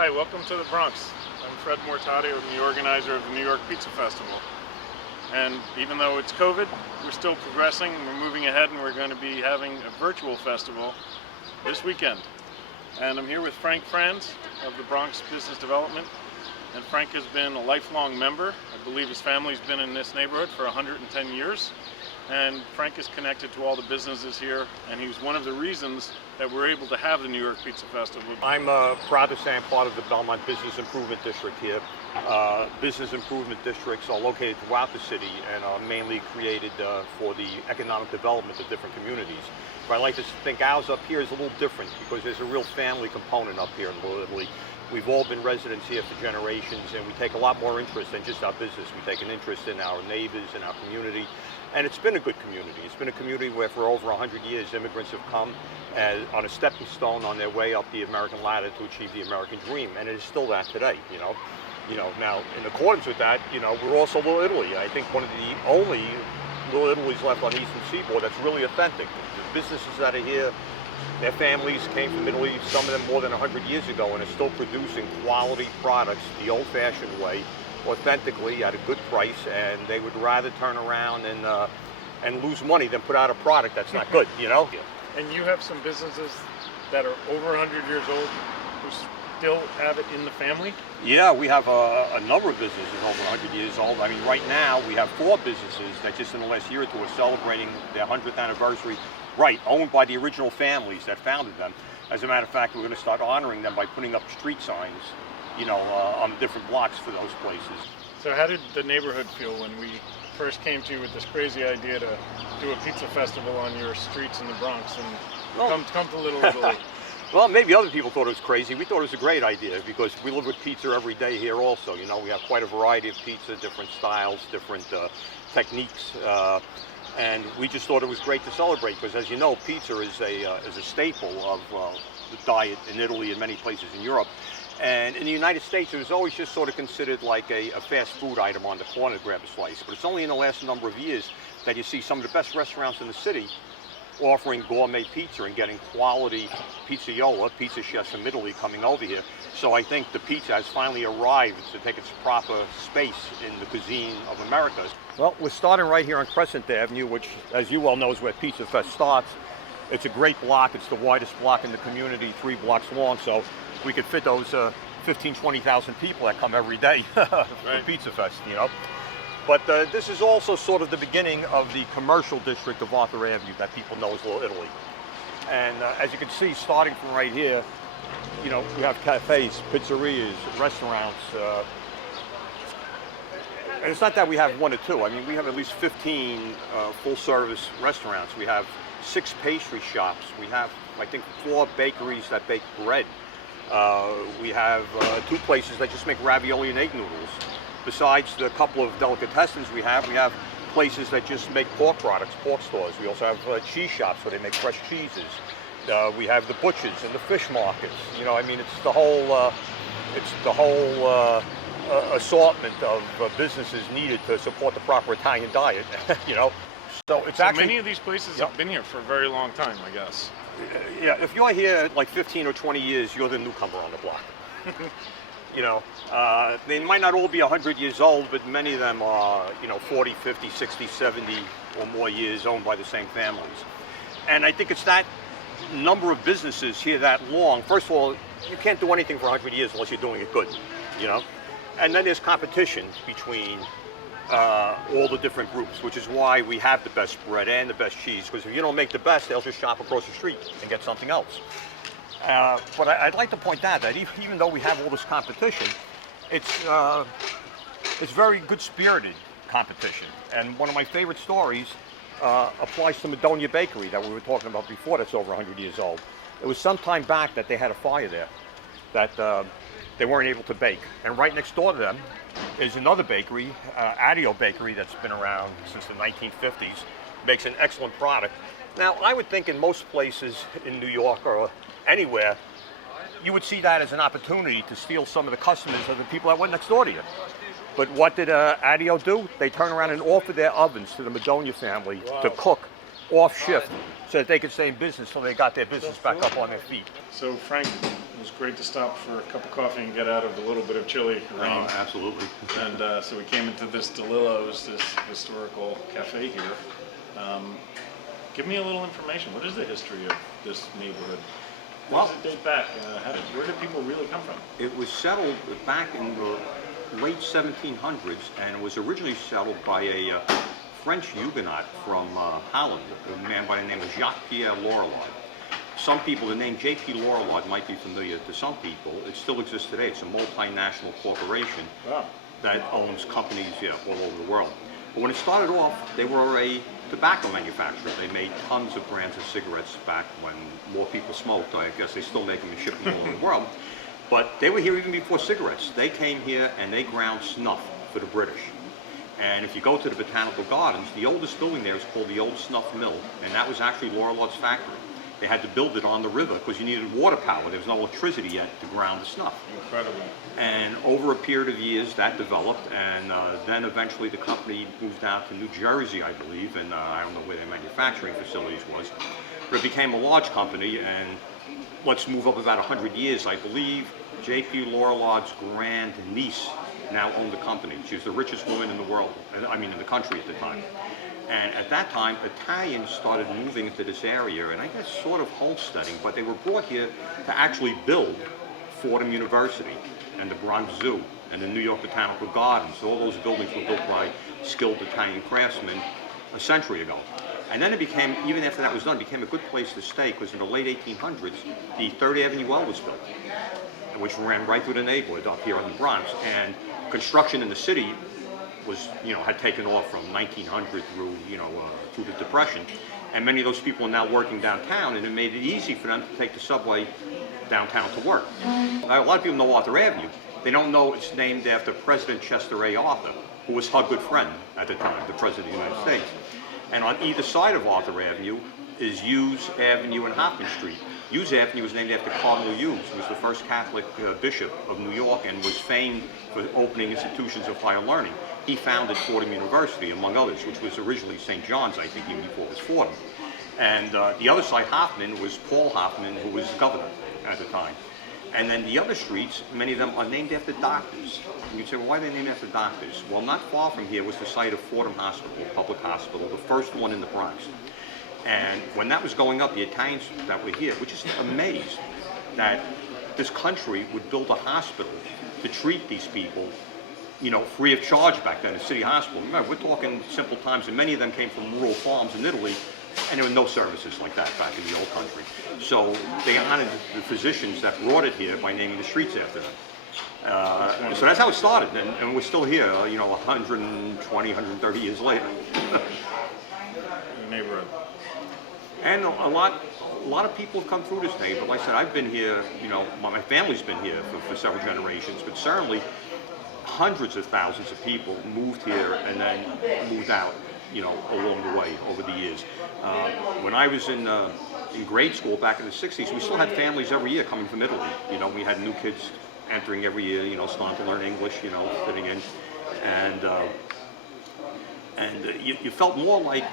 Hi, welcome to the Bronx. I'm Fred Mortati, I'm the organizer of the New York Pizza Festival. And even though it's COVID, we're still progressing, we're moving ahead, and we're going to be having a virtual festival this weekend. And I'm here with Franz of the Bronx Business Development. And Frank has been a lifelong member. I believe his family's been in this neighborhood for 110 years. And Frank is connected to all the businesses here, and he was one of the reasons that we're able to have the New York Pizza Festival. I'm proud to say I'm part of the Belmont Business Improvement District here. Business improvement districts are located throughout the city and are mainly created for the economic development of different communities. But I like to think ours up here is a little different because there's a real family component up here in Little Italy. We've all been residents here for generations, and we take a lot more interest than just our business. We take an interest in our neighbors and our community. And it's been a good community. It's been a community where for over 100 years immigrants have come on a stepping stone on their way up the American ladder to achieve the American dream, and it is still that today, you know. Now in accordance with that, we're also Little Italy. I think one of the only Little Italy's left on the Eastern Seaboard that's really authentic. The businesses that are here, their families came from Italy, some of them more than 100 years ago, and are still producing quality products the old-fashioned way, authentically at a good price, and they would rather turn around and lose money than put out a product that's not good, And you have some businesses that are over 100 years old who still have it in the family? Yeah, we have a number of businesses over 100 years old. I mean, right now we have 4 businesses that just in the last year or two are celebrating their 100th anniversary, owned by the original families that founded them. As a matter of fact, we're going to start honoring them by putting up street signs on different blocks for those places. So how did the neighborhood feel when we first came to you with this crazy idea to do a pizza festival on your streets in the Bronx and come to Little Italy? Well, maybe other people thought it was crazy. We thought it was a great idea because we live with pizza every day here also. We have quite a variety of pizza, different styles, different techniques. And we just thought it was great to celebrate because, as you know, pizza is a staple of the diet in Italy and many places in Europe. And in the United States, it was always just sort of considered like a fast food item on the corner to grab a slice. But it's only in the last number of years that you see some of the best restaurants in the city offering gourmet pizza and getting quality pizzaiola, pizza chefs from Italy coming over here. So I think the pizza has finally arrived to take its proper space in the cuisine of America. Well, we're starting right here on Crescent Avenue, which, as you well know, is where Pizza Fest starts. It's a great block. It's the widest block in the community, 3 blocks long. So we could fit those 15, 20,000 people that come every day for Pizza Fest, But this is also sort of the beginning of the commercial district of Arthur Avenue that people know as Little Italy. And as you can see, starting from right here, we have cafes, pizzerias, restaurants. And it's not that we have 1 or 2. I mean, we have at least 15 full-service restaurants. We have 6 pastry shops. We have, I think, 4 bakeries that bake bread. We have 2 places that just make ravioli and egg noodles. Besides the couple of delicatessens we have places that just make pork products, pork stores. We also have cheese shops where they make fresh cheeses. We have the butchers and the fish markets. It's the whole assortment of businesses needed to support the proper Italian diet. So it's actually many of these places have been here for a very long time, I guess. Yeah, if you're here like 15 or 20 years, you're the newcomer on the block. They might not all be 100 years old, but many of them are, 40, 50, 60, 70 or more years owned by the same families. And I think it's that number of businesses here that long. First of all, you can't do anything for 100 years unless you're doing it good, And then there's competition between all the different groups, which is why we have the best bread and the best cheese, because if you don't make the best, they'll just shop across the street and get something else. But I'd like to point out that even though we have all this competition, it's very good-spirited competition. And one of my favorite stories applies to Madonia Bakery that we were talking about before that's over 100 years old. It was some time back that they had a fire there, that they weren't able to bake. And right next door to them is another bakery, Adio Bakery, that's been around since the 1950s, makes an excellent product. Now, I would think in most places in New York or anywhere, you would see that as an opportunity to steal some of the customers of the people that went next door to you. But what did Adio do? They turned around and offered their ovens to the Madonia family to cook off shift so that they could stay in business until they got their business back up on their feet. So Frank, was great to stop for a cup of coffee and get out of the little bit of chilly rain. Absolutely. And so we came into this DeLillo's, this historical cafe here. Give me a little information. What is the history of this neighborhood? Where does it date back? Where did people really come from? It was settled back in the late 1700s, and it was originally settled by a French Huguenot from Holland, a man by the name of Jacques-Pierre Lorillard. Some people, the name J.P. Lorillard might be familiar to some people. It still exists today. It's a multinational corporation that owns companies all over the world. But when it started off, they were a tobacco manufacturer. They made tons of brands of cigarettes back when more people smoked. I guess they still make them and ship them all over the world. But they were here even before cigarettes. They came here and they ground snuff for the British. And if you go to the Botanical Gardens, the oldest building there is called the Old Snuff Mill, and that was actually Lorillard's factory. They had to build it on the river because you needed water power. There was no electricity yet to ground the snuff. Incredible. And over a period of years, that developed, and then eventually the company moved out to New Jersey, I believe, and I don't know where their manufacturing facilities was. But it became a large company, and let's move up about 100 years, I believe. J.P. Lorillard's grand niece now owned the company. She was the richest woman in the world, I mean in the country at the time. And at that time, Italians started moving into this area, and I guess sort of homesteading, but they were brought here to actually build Fordham University and the Bronx Zoo and the New York Botanical Gardens. All those buildings were built by skilled Italian craftsmen a century ago. And then it became, even after that was done, it became a good place to stay, because in the late 1800s, the 3rd Avenue well was built, which ran right through the neighborhood up here in the Bronx. And construction in the city was, had taken off from 1900 through, through the Depression. And many of those people are now working downtown, and it made it easy for them to take the subway downtown to work. A lot of people know Arthur Avenue. They don't know it's named after President Chester A. Arthur, who was her good friend at the time, the President of the United States. And on either side of Arthur Avenue is Hughes Avenue and Hoffman Street. Hughes Avenue was named after Cardinal Hughes, who was the first Catholic bishop of New York and was famed for opening institutions of higher learning. He founded Fordham University, among others, which was originally St. John's, I think, even before it was Fordham. And the other side, Hoffman, was Paul Hoffman, who was governor at the time. And then the other streets, many of them are named after doctors. And you'd say, well, why are they named after doctors? Well, not far from here was the site of Fordham Hospital, a public hospital, the first one in the Bronx. And when that was going up, the Italians that were here were just amazed that this country would build a hospital to treat these people, free of charge back then, a city hospital. Remember, we're talking simple times, and many of them came from rural farms in Italy, and there were no services like that back in the old country. So they honored the physicians that brought it here by naming the streets after them. So that's how it started, and we're still here, 120, 130 years later. The neighborhood. And a lot of people have come through this neighborhood. Like I said, I've been here, my family's been here for several generations, but certainly hundreds of thousands of people moved here and then moved out, along the way over the years. When I was in grade school back in the 60s, we still had families every year coming from Italy. We had new kids entering every year, starting to learn English, fitting in. And you felt more like,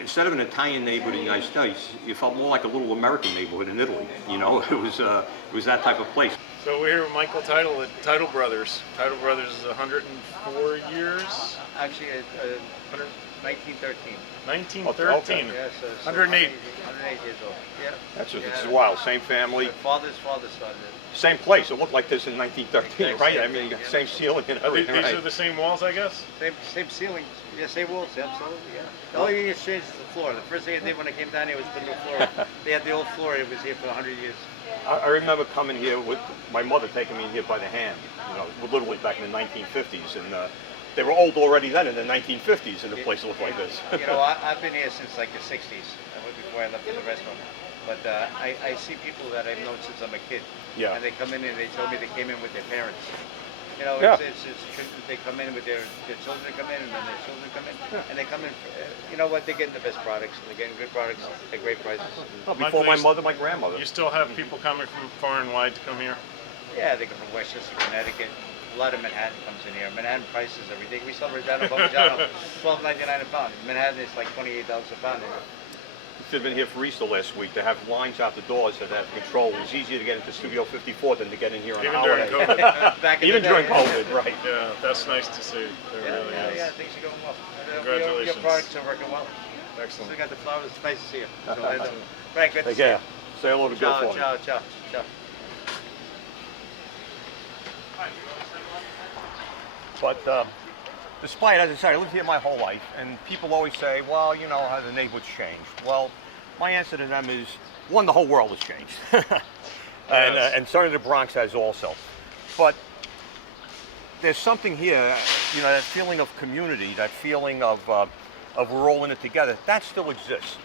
instead of an Italian neighborhood in the United States, you felt more like a little American neighborhood in Italy. It was that type of place. So we're here with Michael Title at Title Brothers. Title Brothers is 104 years? Actually, 1913. 1913. Yes, 108. 108 years old. Yeah. It's wild. Same family. My father's father started it. Same place. It looked like this in 1913, right? I mean, you got the same ceiling and everything. These right? are the same walls, I guess? Same ceiling. Yeah, same walls. Absolutely. Yeah. The only thing that's changed is the floor. The first thing I did when I came down here was put a new floor. They had the old floor. It was here for 100 years. I remember coming here with my mother taking me here by the hand, literally back in the 1950s, and they were old already then in the 1950s, and the place looked like this. I've been here since like the 60s, before I left for the restaurant. But I see people that I've known since I'm a kid. Yeah. And they come in and they tell me they came in with their parents. Yeah. They come in with their children come in, and then their children come in, and they come in. They're getting the best products. They're getting good products at great prices. Well, before my mother, my grandmother. You still have people coming from far and wide to come here? Yeah, they come from Westchester, Connecticut. A lot of Manhattan comes in here. Manhattan prices everything. We sell Reggiano Parmigiano, $12.99 a pound. Manhattan is like $28 a pound. if they've been here for Easter last week, to have lines out the doors that have control. It was easier to get into Studio 54 than to get in here on a Even during holiday. COVID. Back in Even the during day. COVID, right. Yeah, that's nice to see. There really is. Yeah, things are going well. Congratulations. Your products are working well. Excellent. So we got the flowers. It's nice to see you. So, Frank, good to Take see you. care. Say hello to Bill Ciao, for me. ciao, ciao, ciao. But despite, as I said, I lived here my whole life, and people always say, well, you know, how the neighborhood's changed. Well, my answer to them is, one, the whole world has changed. And certainly the Bronx has also. But there's something here, you know, that feeling of community, that feeling of we're all in it together, that still exists.